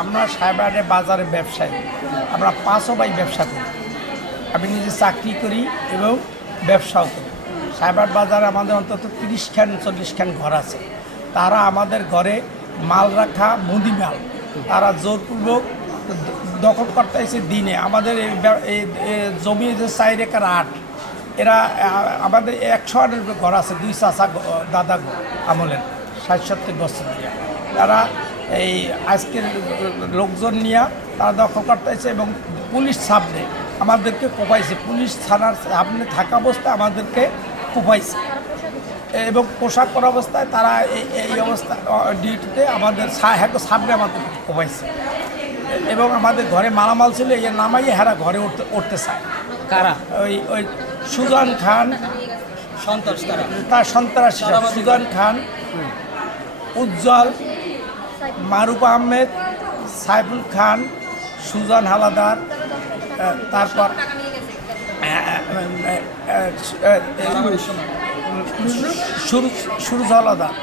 আমরা সাহেবানের বাজারে ব্যবসায়ী। আমরা পাঁচও ভাই ব্যবসা করি। আমি নিজে চাকরি করি এবং ব্যবসাও করি। সাইবার বাজারে আমাদের অন্তত তিরিশ খান, চল্লিশ খান ঘর আছে। তারা আমাদের ঘরে মাল রাখা, মুদি মাল। তারা জোরপূর্বক দখল করতে এসে দিনে। আমাদের জমি যে চার একর আট, এরা আমাদের একশো আটের ঘর আছে, দুই চাষা দাদা, আমলের, ষাট, সত্তর বছর। তারা এই আজকের লোকজন নিয়ে তারা দখল করতেছে এবং পুলিশ সামনে আমাদেরকে কোপাইছে। পুলিশ থানার সামনে থাকা অবস্থায় আমাদেরকে কোপাইছে। এবং পোশাক পরা অবস্থায় তারা এই এই অবস্থা ডিউটিতে আমাদের হ্যাঁ সামনে আমাদের কোপাইছে। এবং আমাদের ঘরে মালামাল ছিল এই নামাইয়ে হেরা ঘরে উঠতে উঠতে চায়। কারা? ওই ওই সুজন খান সন্ত্রাস কারা? তার সন্ত্রাসী সুজন খান উজ্জ্বল মারুফ আহমেদ সাইফুল খান সুজান হালাদার তারপর সুরজ হালাদার।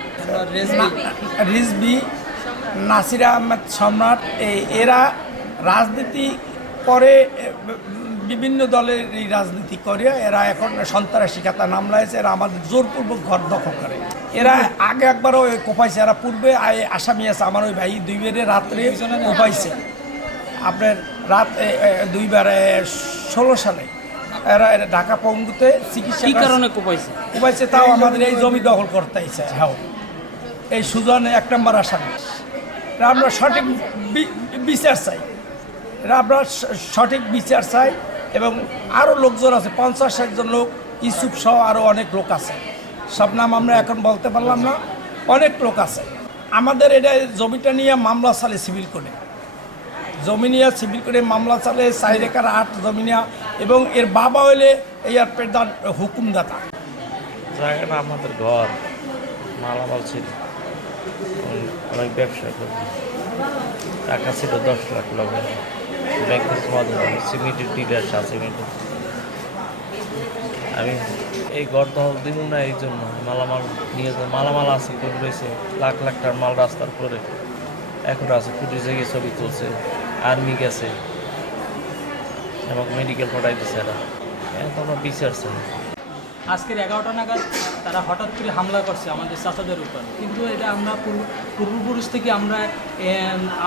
রিজবি নাসির আহমেদ সম্রাট এই এরা রাজনীতি করে বিভিন্ন দলের এই রাজনীতি করে এরা এখন সন্ত্রাসী খাতা নাম লাইছে এরা আমাদের জোরপূর্বক ঘর দখল করে। এরা আগে একবারও ওই কোপাইছে এরা পূর্বে আসামি আছে আমার ওই ভাই দুই বেড়ে রাত্রে কোপাইছে। আপনার রাত দুইবার ষোলো সালে। এরা ঢাকা পঙ্গুতে চিকিৎসা কারণে কোপাইছে? কোপাইছে তাও আমাদের এই জমি দখল করতে ইচ্ছে হ্যাঁ। এই সুজন এক নম্বর আসামি। এরা আমরা সঠিক বিচার চাই। এরা আমরা সঠিক বিচার চাই এবং আরও লোকজন আছে পঞ্চাশ ষাটজন লোক ইসুফ সহ আরও অনেক লোক আছে। সব নাম আমরা এখন বলতে পারলাম না। অনেক লোক আছে। আমাদের এটা জমিটা নিয়ে মামলা চালে সিভিল করে জমি নিয়ে সিভিল করে মামলা চালে একার আট জমি নেওয়া এবং এর বাবা হইলে এই আর প্রধান হুকুমদাতা। জায়গাটা আমাদের ঘর, মালামাল ছিল। অনেক- ব্যবসা করি টাকা ছিল দশ লাখ লগে ব্যাংক থেকে মাধ্যমে সিমেন্টের ডিলার সিমেন্টের আমি এই দখল দিব না, এই জন্য মালামাল নিয়ে মালামাল আছে করে রয়েছে, লাখ লাখ টাকার মাল রাস্তার পরে এখন আছে ফুটি গিয়ে ছবি তুলছে, আর্মি গেছে এবং মেডিকেল পড়াই দিচ্ছে এরা। এখন আমরা বিচার চাই আজকের এগারোটা নাগাদ তারা হঠাৎ করে হামলা করছে আমাদের চাচাদের উপর। কিন্তু এটা আমরা পূর্বপুরুষ থেকে আমরা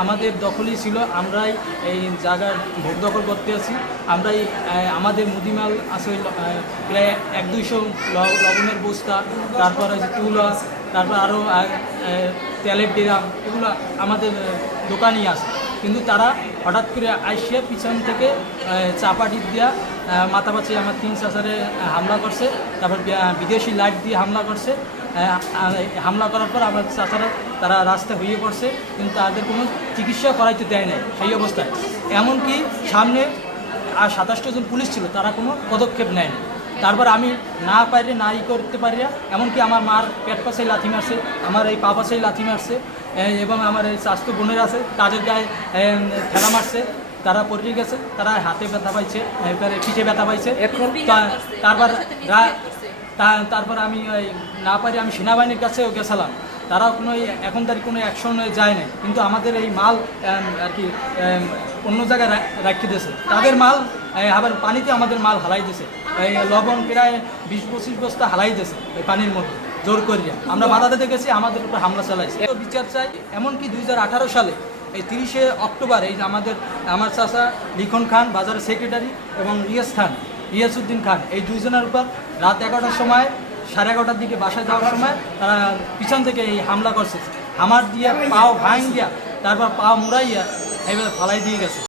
আমাদের দখলই ছিল, আমরাই এই জায়গার ভোগ দখল করতে আছি। আমরাই আমাদের মুদিমাল আছে প্রায় এক দুইশো লবণের বস্তা, তারপর আছে তুলা, তারপর আরও তেলের ডেরাম, এগুলো আমাদের দোকানেই আছে। কিন্তু তারা হঠাৎ করে আইসিয়া পিছন থেকে আহ, চাপাটি দিয়া মাথাপাচি আমার তিন চাচারে হামলা করছে তারপর বিদেশি লাইট দিয়ে হামলা করছে হামলা করার পর আমার চাচারা তারা রাস্তায় হয়ে পড়ছে কিন্তু তাদের কোনো চিকিৎসা করাইতে দেয় নাই সেই অবস্থায়। এমনকি সামনে আর সাতাশটা জন পুলিশ ছিল তারা কোনো পদক্ষেপ নেয়নি। তারপর আমি না পারি না ই করতে পারি এমনকি আমার মার পেট পাশে লাথি মারছে আমার এই পা পাশেই লাথি মারছে এবং আমার এই স্বাস্থ্য বোনের আছে তাদের গায়ে ঠেলা মারছে তারা পড়ে গেছে তারা হাতে ব্যথা পাইছে এবারে পিঠে ব্যথা পাইছে। তারপর তারপর আমি ওই না পারি আমি সেনাবাহিনীর কাছেও গেছিলাম। তারা কোনো এখন তার কোনো অ্যাকশন যায় নাই। কিন্তু আমাদের এই মাল আর কি অন্য জায়গায় রাখি দিয়েছে। তাদের মাল আবার পানিতে আমাদের মাল হালাই দিয়েছে। এই লবণ প্রায় বিশ পঁচিশ বস্তা হালাই দিয়েছে এই পানির মধ্যে জোর করিয়া। আমরা বাধা দিতে গেছি আমাদের উপর হামলা চালাইছে। বিচার চাই এমনকি দুই হাজার আঠারো সালে এই তিরিশে অক্টোবর এই আমাদের আমার চাচা লিখন খান বাজারের সেক্রেটারি এবং রিয়াজ খান রিয়াজউদ্দিন খান এই দুইজনের উপর রাত এগারোটার সময় সাড়ে এগারোটার দিকে বাসায় যাওয়ার সময় তারা পিছন থেকে এই হামলা করছে। হামার দিয়ে পাও ভাঙ দিয়া তারপর পা মুড়াইয়া এইভাবে ফালাই দিয়ে গেছে।